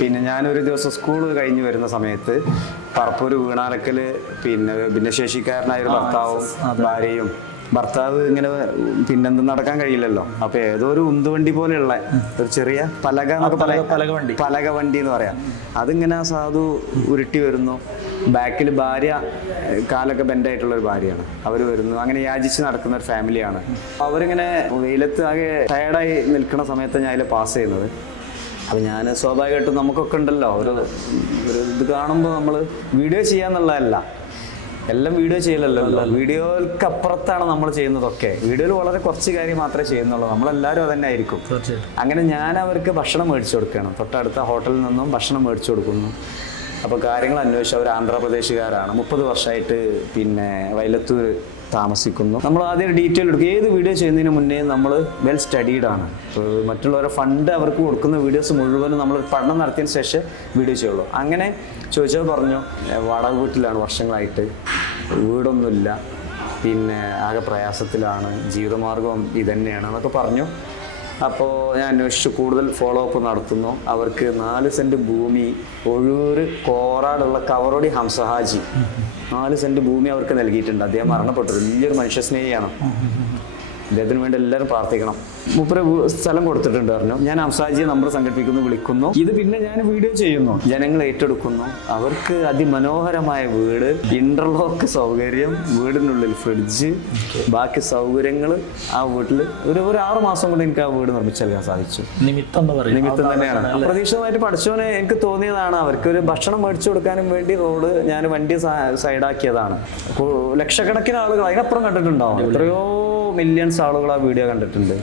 പിന്നെ ഞാനൊരു ദിവസം സ്കൂൾ കഴിഞ്ഞ് വരുന്ന സമയത്ത് പറപ്പൂര് വീണാലക്കൽ പിന്നെ ഭിന്നശേഷിക്കാരനായ ഒരു ഭർത്താവും ഭാര്യയും ഭർത്താവ് ഇങ്ങനെ പിന്നെന്തും നടക്കാൻ കഴിയില്ലല്ലോ. അപ്പൊ ഏതോ ഒരു ഉന്തുവണ്ടി പോലെയുള്ള ഒരു ചെറിയ പലക എന്നൊക്കെ പറയാം. പലക വണ്ടി. പലക വണ്ടി എന്ന് പറയാം. അതിങ്ങനെ സാധു ഉരുട്ടി വരുന്നു. ബാക്കിൽ ഭാര്യ കാലൊക്കെ ബെൻഡായിട്ടുള്ള ഒരു ഭാര്യയാണ്. അവർ വരുന്നു. അങ്ങനെ യാചിച്ച് നടക്കുന്ന ഒരു ഫാമിലിയാണ് അവരിങ്ങനെ വെയിലത്ത് ആകെ ടയർഡായി നിൽക്കുന്ന സമയത്ത് ഞാൻ അതിൽ പാസ് ചെയ്യുന്നത്. അപ്പോൾ ഞാൻ സ്വാഭാവികമായിട്ടും നമുക്കൊക്കെ ഉണ്ടല്ലോ. ഒരു ഒരു ഇത് കാണുമ്പോൾ നമ്മൾ വീഡിയോ ചെയ്യാന്നുള്ളതല്ല. എല്ലാം വീഡിയോ ചെയ്യലല്ലോ വീഡിയോക്ക് അപ്പുറത്താണ് നമ്മൾ ചെയ്യുന്നതൊക്കെ. വീഡിയോയിൽ വളരെ കുറച്ച് കാര്യം മാത്രമേ ചെയ്യുന്നുള്ളൂ. നമ്മളെല്ലാവരും അതന്നെ ആയിരിക്കും. അങ്ങനെ ഞാൻ അവർക്ക് ഭക്ഷണം മേടിച്ചു കൊടുക്കണം തൊട്ടടുത്ത ഹോട്ടലിൽ നിന്നും ഭക്ഷണം മേടിച്ചു കൊടുക്കുന്നു. അപ്പോൾ കാര്യങ്ങൾ അന്വേഷിച്ച് അവർ ആന്ധ്രാപ്രദേശുകാരാണ്. മുപ്പത് വർഷമായിട്ട് പിന്നെ വൈലത്തൂർ താമസിക്കുന്നു. നമ്മൾ ആദ്യം ഡീറ്റെയിൽ എടുക്കും. ഏത് വീഡിയോ ചെയ്യുന്നതിന് മുന്നേ നമ്മൾ വെൽ സ്റ്റഡീഡ് ആണ്. മറ്റുള്ളവരെ ഫണ്ട് അവർക്ക് കൊടുക്കുന്ന വീഡിയോസ് മുഴുവനും നമ്മൾ പഠനം നടത്തിയതിന് ശേഷം വീഡിയോ ചെയ്യുള്ളൂ. അങ്ങനെ ചോദിച്ചാൽ പറഞ്ഞു "ഏഹ് വാടക വീട്ടിലാണ് വർഷങ്ങളായിട്ട്. വീടൊന്നുമില്ല. പിന്നെ ആകെ പ്രയാസത്തിലാണ്. ജീവിതമാർഗം ഇതന്നെയാണ് എന്നൊക്കെ പറഞ്ഞു. അപ്പോൾ ഞാൻ അന്വേഷിച്ച് കൂടുതൽ ഫോളോ അപ്പ് നടത്തുന്നു. അവർക്ക് നാല് സെന്റ് ഭൂമി ഒഴൂര് കോറാടുള്ള കവറോടി ഹംസഹാജി. നാല് സെന്റ് ഭൂമി അവർക്ക് നൽകിയിട്ടുണ്ട്. അദ്ദേഹം മരണപ്പെട്ടു. വലിയൊരു മനുഷ്യസ്നേഹിയാണ് അദ്ദേഹത്തിന് വേണ്ടി എല്ലാവരും പ്രാർത്ഥിക്കണം. മൂപ്പര് സ്ഥലം കൊടുത്തിട്ടുണ്ട് പറഞ്ഞു. ഞാൻ അംസാജിയെ നമ്പർ സംഘടിപ്പിക്കുന്നു വിളിക്കുന്നു. ഇത് പിന്നെ ഞാൻ വീഡിയോ ചെയ്യുന്നു. ജനങ്ങൾ ഏറ്റെടുക്കുന്നു. അവർക്ക് അതിമനോഹരമായ വീട് ഇന്റർലോക്ക് സൗകര്യം വീടിനുള്ളിൽ ഫ്രിഡ്ജ് ബാക്കി സൗകര്യങ്ങൾ ആ വീട്ടിൽ ഒരു ഒരു ആറ് മാസം കൊണ്ട് എനിക്ക് ആ വീട് നിർമ്മിച്ചു നൽകാൻ സാധിച്ചു. നിമിത്തം നിമിത്തം തന്നെയാണ്. അപ്രതീക്ഷിതമായിട്ട് പഠിച്ചവനെ എനിക്ക് തോന്നിയതാണ് അവർക്ക് ഒരു ഭക്ഷണം മേടിച്ചു കൊടുക്കാനും വേണ്ടി റോഡ് ഞാൻ വണ്ടി സൈഡാക്കിയതാണ് ലക്ഷക്കണക്കിന് ആളുകൾ അതിനപ്പുറം കണ്ടിട്ടുണ്ടാവും. എത്രയോ മില്യൺസ് ആളുകൾ ആ വീഡിയോ കണ്ടിട്ടുണ്ട്.